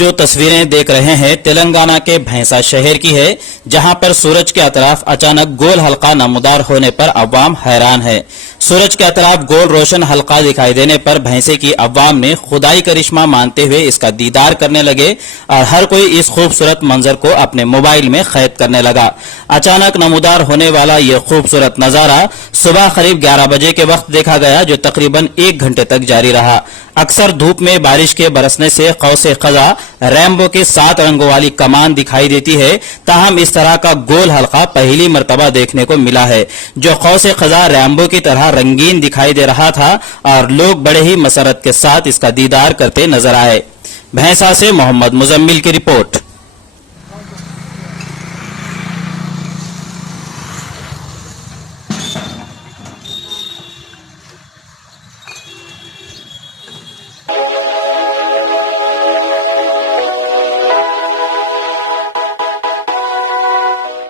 जो तस्वीरें देख रहे हैं तेलंगाना के भैंसा शहर की है, जहां पर सूरज के अतराफ अचानक गोल हल्का नमूदार होने पर अवाम हैरान है। सूरज के अतराफ गोल रोशन हल्का दिखाई देने पर भैंसे की अवाम ने खुदाई करिश्मा मानते हुए इसका दीदार करने लगे और हर कोई इस खूबसूरत मंजर को अपने मोबाइल में कैद करने लगा। अचानक नमूदार होने वाला ये खूबसूरत नजारा सुबह करीब 11 बजे के वक्त देखा गया, जो तकरीबन 1 घंटे तक जारी रहा। अक्सर धूप में बारिश के बरसने से कौसे खजा रैम्बो के 7 रंगों वाली कमान दिखाई देती है, ताहम इस तरह का गोल हल्का पहली मर्तबा देखने को मिला है, जो कौसे खजा रैम्बो की तरह रंगीन दिखाई दे रहा था और लोग बड़े ही मसरत के साथ इसका दीदार करते नजर आए। भैंसा से मोहम्मद मुजम्मिल की रिपोर्ट।